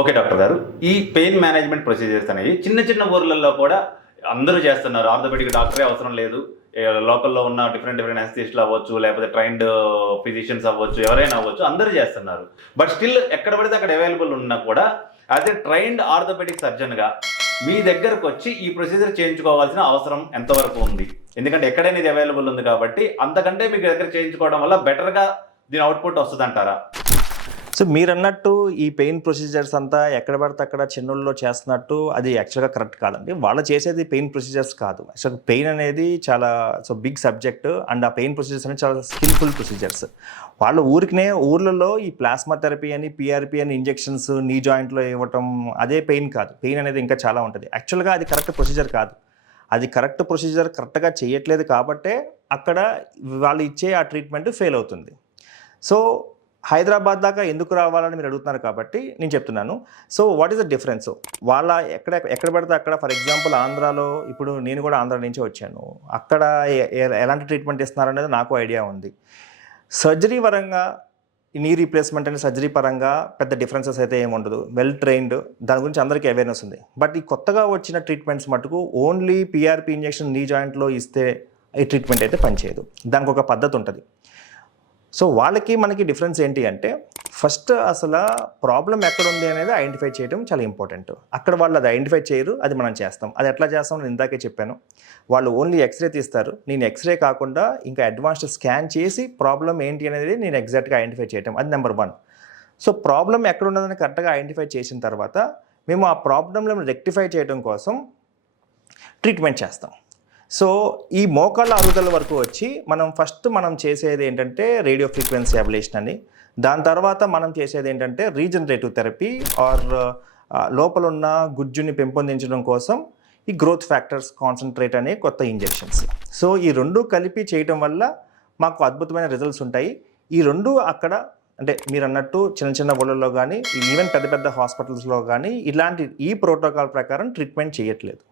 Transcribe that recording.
Okay doctor గారు. ఈ pain management procedures అనేవి చిన్న చిన్న ఊర్లలో కూడా అందరూ చేస్తున్నారు. ఆర్థోపెడిక్ డాక్టరే అవసరం లేదు. లోకల్‌లో ఉన్న డిఫరెంట్ డిఫరెంట్ అనస్థిషిస్టులు అవ్వచ్చు, లేకపోతే ట్రైన్డ్ ఫిజిషియన్స్ అవ్వచ్చు, ఎవరైనా అవ్వచ్చు అందరూ చేస్తున్నారు. బట్ స్టిల్ ఎక్కడ పడితే అక్కడ అవైలబుల్ ఉన్నా కూడా యాస్ ఎ ట్రైన్డ్ ఆర్థోపెడిక్ సర్జన్‌గా మీ దగ్గరకొచ్చి ఈ ప్రొసీజర్ చేయించుకోవాల్సిన అవసరం ఎంతవరకు ఉంది? ఎందుకంటే ఎక్కడైనా ఇది అవైలబుల్ ఉంది కాబట్టి అంతకంటే మీ దగ్గర చేయించుకోవడం వల్ల బెటర్‌గా దీని అవుట్‌పుట్ వస్తదంటారా? సో మీరన్నట్టు ఈ పెయిన్ ప్రొసీజర్స్ అంతా ఎక్కడ పడితే అక్కడ చిన్నోళ్ళలో చేస్తున్నట్టు అది యాక్చువల్గా కరెక్ట్ కాదండి. వాళ్ళు చేసేది పెయిన్ ప్రొసీజర్స్ కాదు. యాక్చువల్గా పెయిన్ అనేది చాలా బిగ్ సబ్జెక్ట్ అండ్ ఆ పెయిన్ ప్రొసీజర్స్ అనేది చాలా స్కిల్ఫుల్ ప్రొసీజర్స్. వాళ్ళు ఊర్లలో ఈ ప్లాస్మా థెరపీ అని, పిఆర్పి అని ఇంజెక్షన్స్ నీ జాయింట్లో ఇవ్వటం అదే పెయిన్ కాదు. పెయిన్ అనేది ఇంకా చాలా ఉంటుంది. యాక్చువల్గా అది కరెక్ట్ ప్రొసీజర్ కాదు. అది కరెక్ట్ ప్రొసీజర్ కరెక్ట్గా చేయట్లేదు కాబట్టే అక్కడ వాళ్ళు ఇచ్చే ఆ ట్రీట్మెంట్ ఫెయిల్ అవుతుంది. సో హైదరాబాద్ దాకా ఎందుకు రావాలని మీరు అడుగుతున్నారు కాబట్టి నేను చెప్తున్నాను. So what is the difference? వాళ్ళ ఎక్కడ పడితే అక్కడ ఫర్ ఎగ్జాంపుల్ ఆంధ్రాలో ఇప్పుడు నేను కూడా ఆంధ్ర నుంచి వచ్చాను. అక్కడ ఎలాంటి ట్రీట్మెంట్ ఇస్తున్నారనేది నాకు ఐడియా ఉంది. సర్జరీ పరంగా నీ రీప్లేస్మెంట్ అనే సర్జరీ పరంగా పెద్ద డిఫరెన్సెస్ అయితే ఏముండదు. వెల్ ట్రైన్డ్ దాని గురించి అందరికీ అవేర్నెస్ ఉంది. బట్ ఈ కొత్తగా వచ్చిన ట్రీట్మెంట్స్ మటుకు ఓన్లీ పిఆర్పి ఇంజెక్షన్ నీ జాయింట్లో ఇస్తే ఈ ట్రీట్మెంట్ అయితే పనిచేయదు. దానికి ఒక పద్ధతి ఉంటుంది. సో వాళ్ళకి మనకి డిఫరెన్స్ ఏంటి అంటే ఫస్ట్ అసలు ప్రాబ్లం ఎక్కడుంది అనేది ఐడెంటిఫై చేయడం చాలా ఇంపార్టెంట్. అక్కడ వాళ్ళు అది ఐడెంటిఫై చేయరు, అది మనం చేస్తాం. అది ఎట్లా చేస్తాం నేను ఇందాకే చెప్పాను. వాళ్ళు ఓన్లీ ఎక్స్రే తీస్తారు. నేను ఎక్స్రే కాకుండా ఇంకా అడ్వాన్స్డ్ స్కాన్ చేసి ప్రాబ్లం ఏంటి అనేది నేను ఎగ్జాక్ట్గా ఐడెంటిఫై చేయడం, అది నెంబర్ 1. సో ప్రాబ్లం ఎక్కడ ఉన్నదని కరెక్ట్గా ఐడెంటిఫై చేసిన తర్వాత మేము ఆ ప్రాబ్లంలను రెక్టిఫై చేయడం కోసం ట్రీట్మెంట్ చేస్తాం. సో ఈ మోకాళ్ళ అరుగుదల వరకు వచ్చి మనం చేసేది ఏంటంటే రేడియో ఫ్రీక్వెన్సీ అబ్లేషన్ అని, దాని తర్వాత మనం చేసేది ఏంటంటే రీజనరేటివ్ థెరపీ ఆర్ లోపల ఉన్న గుజ్జుని పెంపొందించడం కోసం ఈ గ్రోత్ ఫ్యాక్టర్స్ కాన్సన్ట్రేట్ అనే కొత్త ఇంజెక్షన్స్. సో ఈ రెండు కలిపి చేయడం వల్ల మాకు అద్భుతమైన రిజల్ట్స్ ఉంటాయి. ఈ రెండు అక్కడ అంటే మీరు అన్నట్టు చిన్న చిన్న ఊళ్ళల్లో కానీ ఈవెన్ పెద్ద పెద్ద హాస్పిటల్స్లో కానీ ఈ ప్రోటోకాల్ ప్రకారం ట్రీట్మెంట్ చేయట్లేదు.